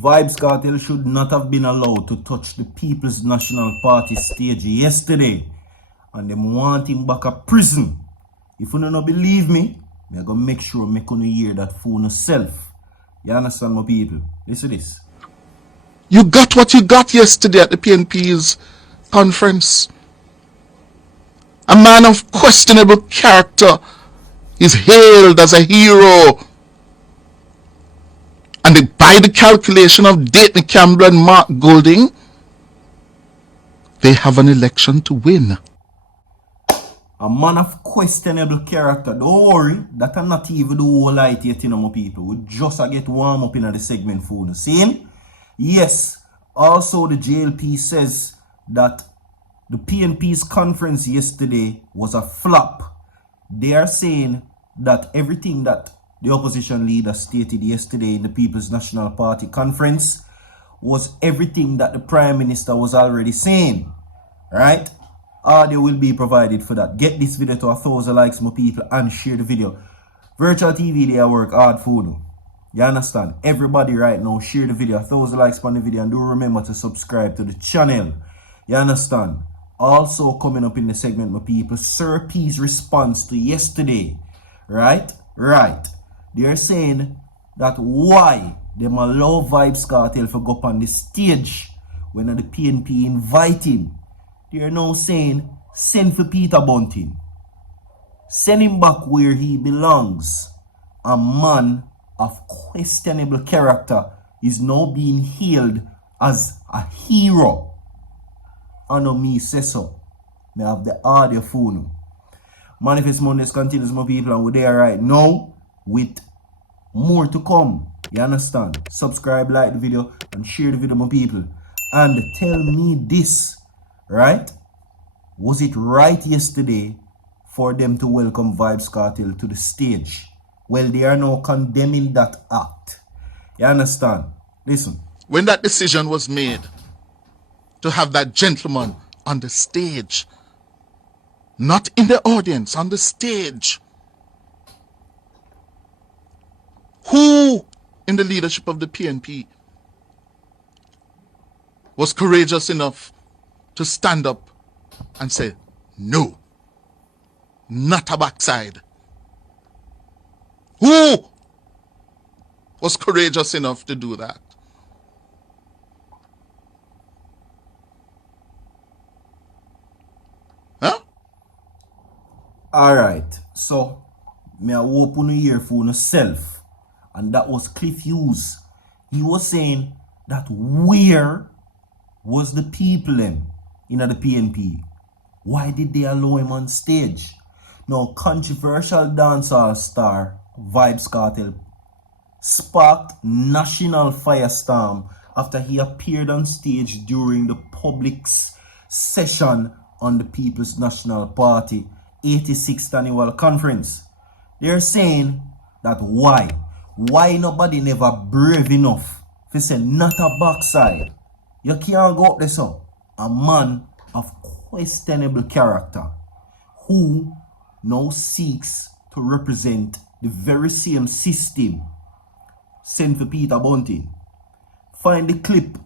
Vybz Kartel should not have been allowed to touch the People's National Party stage yesterday. And them want him back at prison. If you don't believe me, I'm going to make sure I can hear that for yourself. You understand, my people? Listen to this. You got what you got yesterday at the PNP's conference. A man of questionable character is hailed as a hero. And by the calculation of Dayton Campbell and Mark Golding, they have an election to win. A man of questionable character. Don't worry, that I'm not even the whole light yet, my people. We just get warm up in the segment for you. See? Yes. Also, the JLP says that the PNP's conference yesterday was a flop. They are saying that everything that the opposition leader stated yesterday in the People's National Party conference was everything that the Prime Minister was already saying. Right? Audio will be provided for that. Get this video to 1,000 likes, my people, and share the video. Virtual TV, they work hard for you. You understand? Everybody right now, share the video, 1,000 likes on the video, and do remember to subscribe to the channel. You understand? Also coming up in the segment, my people, Sir P's response to yesterday. Right? Right. They're saying that why them allow Vybz Kartel to go up on the stage when the PNP invite him. They're now saying, send for Peter Bunting. Send him back where he belongs. A man of questionable character is now being hailed as a hero. I know me say so. I have the audio phone. Manifest Mondays continues, my people, and we're there right now with more to come. You understand? Subscribe, like the video, and share the video, my people. And tell me this. Right? Was it right yesterday for them to welcome Vybz Kartel to the stage? Well, they are now condemning that act. You understand? Listen. When that decision was made to have that gentleman on the stage, not in the audience, on the stage, who in the leadership of the PNP was courageous enough to stand up and say, no, not a backside? Who was courageous enough to do that? Huh? Alright, so me I open your earphone yourself, and that was Hughes. He was saying that where was the people in the PNP? Why did they allow him on stage? Now, controversial dancehall star Vybz Kartel sparked national firestorm after he appeared on stage during the public's session on the People's National Party 86th annual conference. They're saying that why nobody never brave enough to say not a backside. You can't go up there, so a man of questionable character who now seeks to represent the very same system sent for Peter Bunting. Find the clip.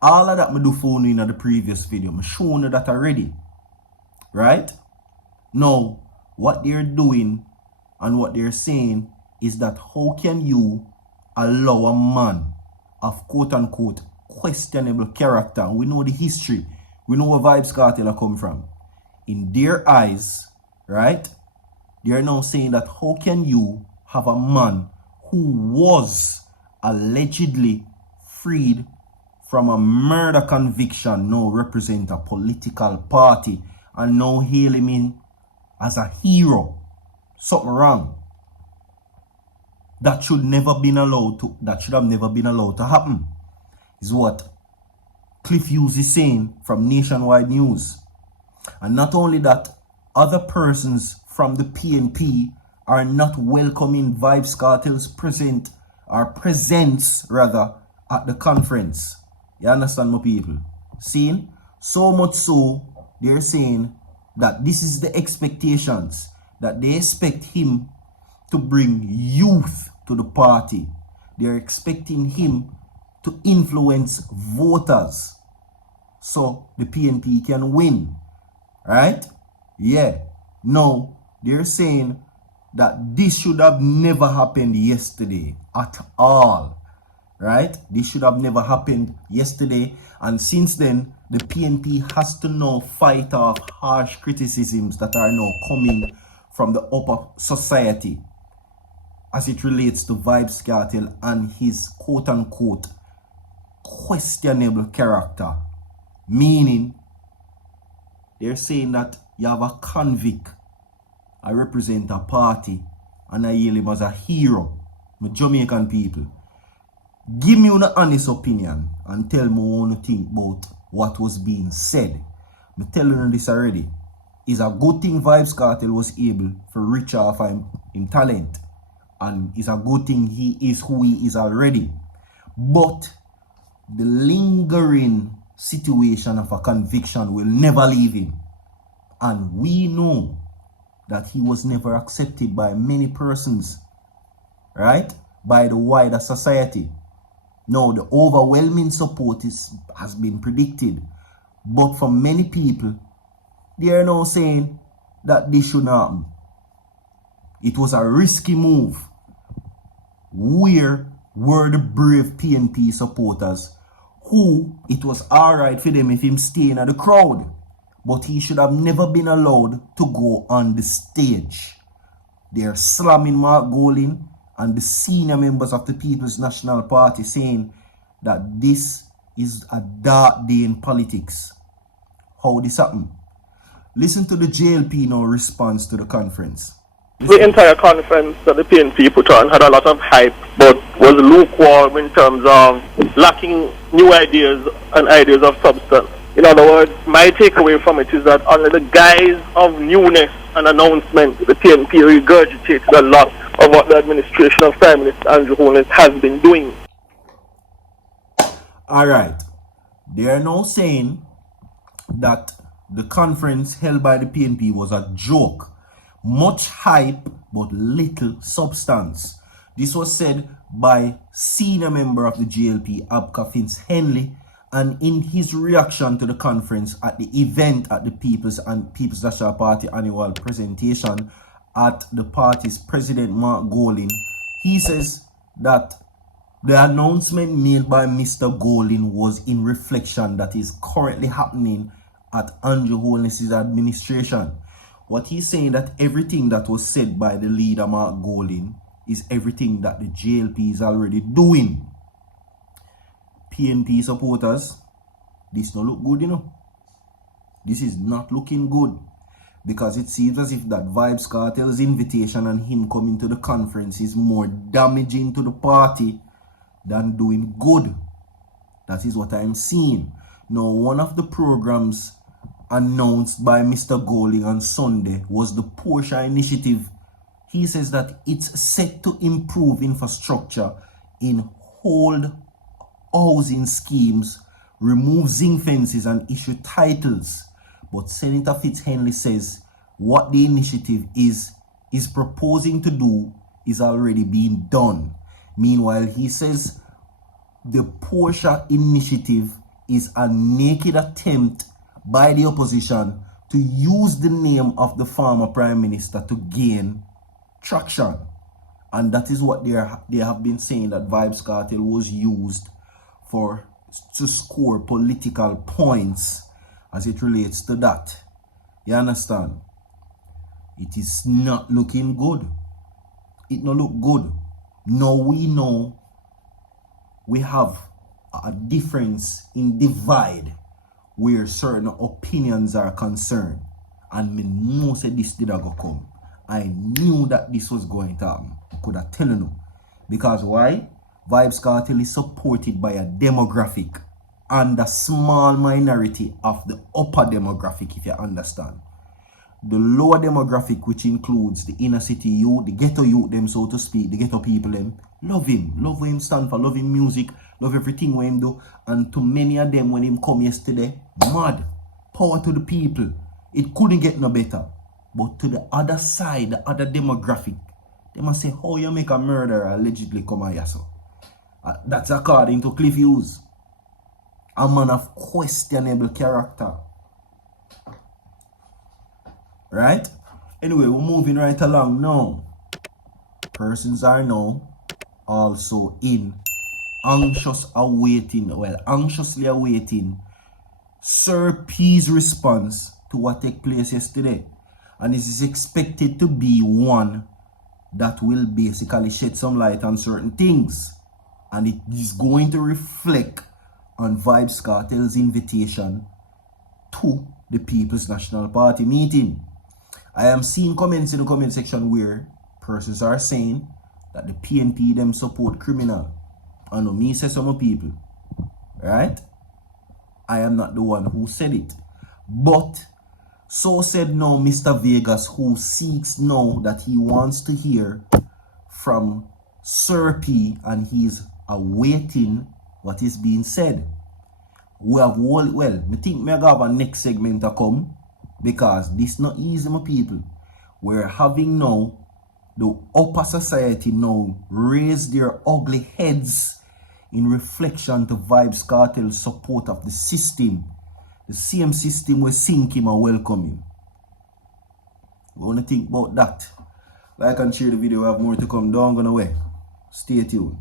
All of that I do for you in the previous video. I'm showing you that already. Right? Now, what they're doing and what they're saying is that how can you allow a man of quote-unquote questionable character, and we know the history, we know where Vybz Kartel come from, in their eyes, right? They are now saying that how can you have a man who was allegedly freed from a murder conviction now represent a political party and now hail him in as a hero? Something wrong. That should have never been allowed to happen, is what Hughes is saying from Nationwide News. And not only that, other persons from the PNP are not welcoming Vybz Kartel's presence at the conference. You understand, my people? See? So much so, they're saying that this is the expectations, that they expect him to bring youth to the party. They're expecting him to influence voters so the PNP can win, right? Yeah. Now, they're saying that this should have never happened yesterday at all, right? This should have never happened yesterday, and since then, the PNP has to now fight off harsh criticisms that are now coming from the upper society as it relates to Vybz Kartel and his quote-unquote questionable character. Meaning, they're saying that you have a convict, I represent a party, and I hail him as a hero. My Jamaican people, give me an honest opinion and tell me what you think about what was being said. I'm telling you this already. It's a good thing Vybz Kartel was able to reach off him talent. And it's a good thing he is who he is already. But the lingering situation of a conviction will never leave him. And we know that he was never accepted by many persons, right? By the wider society. Now, the overwhelming support has been predicted. But for many people, they are now saying that this should not happen. It was a risky move. Where were the brave PNP supporters who it was alright for them if him staying at the crowd, but he should have never been allowed to go on the stage? They're slamming Mark Golding and the senior members of the People's National Party, saying that this is a dark day in politics. How this happened? Listen to the JLP now response to the conference. The entire conference that the PNP put on had a lot of hype, but was lukewarm in terms of lacking new ideas and ideas of substance. In other words, my takeaway from it is that under the guise of newness and announcement, the PNP regurgitated a lot of what the administration of Prime Minister Andrew Holness has been doing. Alright, they are now saying that the conference held by the PNP was a joke. Much hype, but little substance. This was said by senior member of the JLP, Abka Finch-Henley, and in his reaction to the conference at the event at the People's National Party annual presentation at the party's president, Mark Golding, he says that the announcement made by Mr. Golding was in reflection that is currently happening at Andrew Holness's administration. What he's saying that everything that was said by the leader Mark Golding is everything that the JLP is already doing. PNP supporters, this don't look good, you know. This is not looking good, because it seems as if that Vybz Kartel's invitation and him coming to the conference is more damaging to the party than doing good. That is what I'm seeing. Now, one of the programs announced by Mr. Golding on Sunday was the Porsche initiative. He says that it's set to improve infrastructure in hold housing schemes, remove zinc fences and issue titles. But Senator Finch-Henley says what the initiative is proposing to do is already being done. Meanwhile, he says the Porsche initiative is a naked attempt by the opposition to use the name of the former prime minister to gain traction. And that is what they have been saying, that Vybz Kartel was used to score political points as it relates to that. You understand? It is not looking good. It not look good. Now we know we have a difference in divide where certain opinions are concerned. And me know say this did go come. I knew that this was going to happen. I could have told you. Because why? Vybz Kartel is supported by a demographic and a small minority of the upper demographic, if you understand. The lower demographic, which includes the inner city youth, the ghetto youth, them so to speak, the ghetto people, them, love him. Love what him stand for, love him music, love everything what him do. And to many of them, when him come yesterday, mad. Power to the people. It couldn't get no better. But to the other side, the other demographic, they must say, how you make a murderer allegedly come here, so? That's according to Cliff Hughes. A man of questionable character. Right? Anyway, we're moving right along now. Persons are now also in anxiously awaiting Sir P's response to what took place yesterday. And this is expected to be one that will basically shed some light on certain things. And it is going to reflect on Vybz Kartel's invitation to the People's National Party meeting. I am seeing comments in the comment section where persons are saying that the PNP them support criminal. And me say some people. Right? I am not the one who said it. But so said now Mr. Vegas, who seeks now that he wants to hear from Sir P, and he's awaiting what is being said. We have I think me have a next segment to come, because this not easy, my people. We're having now the upper society now raise their ugly heads in reflection to Vybz Kartel's support of the system. The same system will sink him and welcome him. We want to think about that. Like and share the video. We have more to come. Don't go away. Stay tuned.